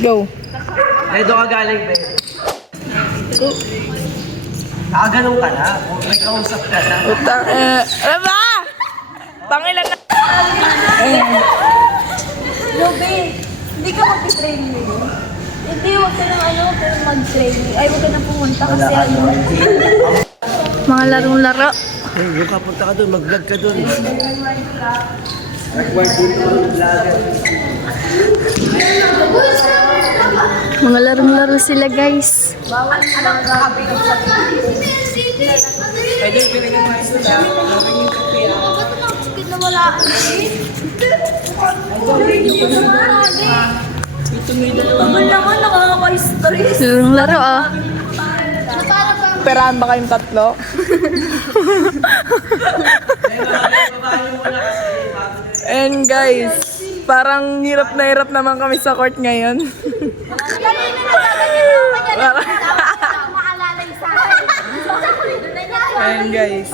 Go. Eh, doon ka galing, be. Nakaganong ka na. May kausap ka na. Utang, ano ba? Pangilan na. Lobe, hindi ka mag-training mo. Hindi, huwag ka nang mag-training. Ay, huwag ka nang pumunta kasi Mga larong-laro. Eh, yung kapunta ka doon, mag-vlog ka doon. Nag-work dito, vlogger. Mga larong-laro sila, guys. bawal na grabe ng Pwede yung pinagin mo yung sila. sakit na wala. Taman naman, nakaka-stress. Larong-laro, ah. Perahan ba kayong tatlo? And guys, parang hirap naman kami sa court ngayon. And guys,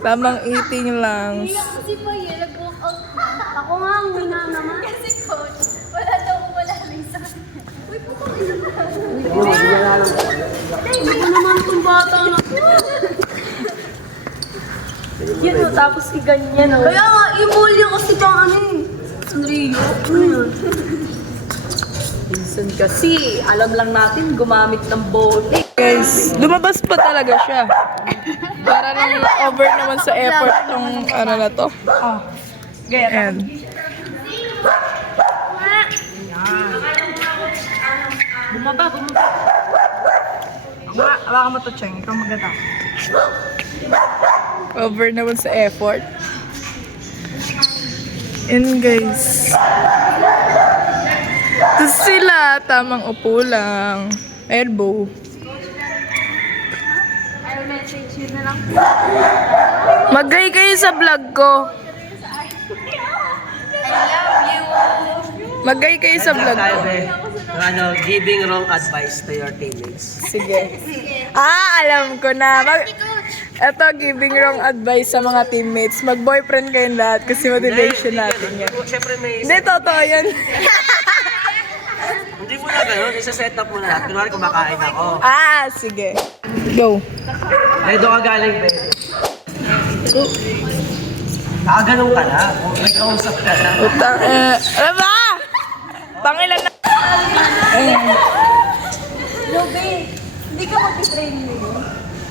tamang eating lang. Kasi pa yun, nag-walk out. Ako nga ang wina naman. Kasi coach, wala daw malalay sa akin. Uy, puto isa pa. Hindi naman itong bata na. Yun o, tapos iganyan o. Kaya nga, imulyo kasi pang ano eh. Sanrio. Minsan kasi, alam lang natin gumamit ng bote. Guys, lumabas pa talaga siya. Para nang over naman sa effort tong ano na to. And Bumaba. Hawakan mo to, Cheng. Ikaw maganda. over naman sa effort. And guys, ito sila, tamang upo lang. Elbow. I'll message you na lang. Mag-hi kayo sa vlog ko. I love you. Mag-hi kayo sa vlog Tayo, ko. be. Yung ano, giving wrong advice to your teammates. Sige. Alam ko na. Ito, giving wrong advice sa mga teammates. Mag-boyfriend kayong lahat kasi motivation natin yan. Siyempre may... Hindi, totoo yan. Hindi mo na gano'n, isa-set up mo na lahat. Kunwari kumakain ako. Sige. Go. Eh, doon ka galing, be. Nakaganong ka na. May kausap ka na. Utang, ano ba? Pangilan na. Lobe, hindi ka mag-training mo.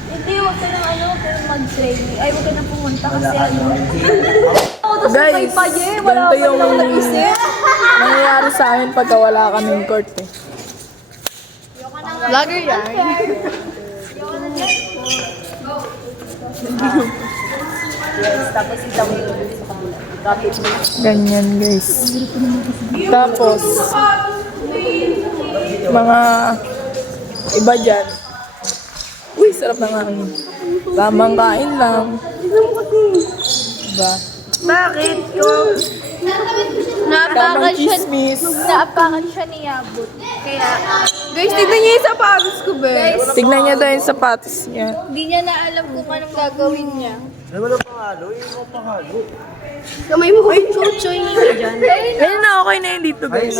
Hindi, huwag ka nang mag-training. Ay, huwag ka nang pumunta kasi Guys, wala ganito yung pa lang naisip. nangyayari sa amin pagka wala kaming court eh. Vlogger yan. Tapos isang kapit mo. Ganyan guys. Tapos, mga iba dyan. Uy, sarap ng hangin. Tamang kain lang. Diba? Bakit? Tamang chismis. Naapakan siya ni Yabut. Kaya, Guys, tignan niya yung sapatos ko, be. Tignan niya daw yung sapatos niya. hindi niya na alam kung anong gagawin niya. Ay, walang pangalo. Yung mga pangalo. Kamay mo kung chuchoy niya dyan. Ayun na, okay na yun dito, guys.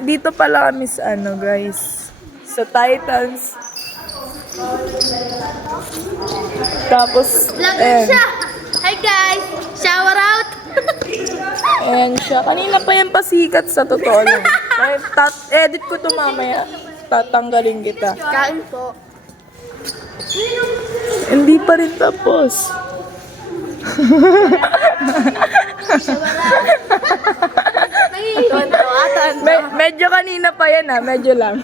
Dito pala kami sa ano, guys. Sa Titans. Tapos, Vlogger siya! Hi guys! Shower out! ayan siya. Kanina pa yan pasikat sa totoo lang. Edit ko to mamaya. Tatanggalin kita. Kain po. Hindi pa rin tapos. Medyo kanina pa yan medyo lang.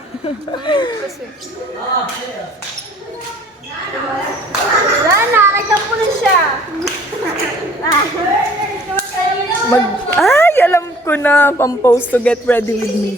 Wala na, nagkampo na siya. Ay, alam ko na, pang-post to get ready with me.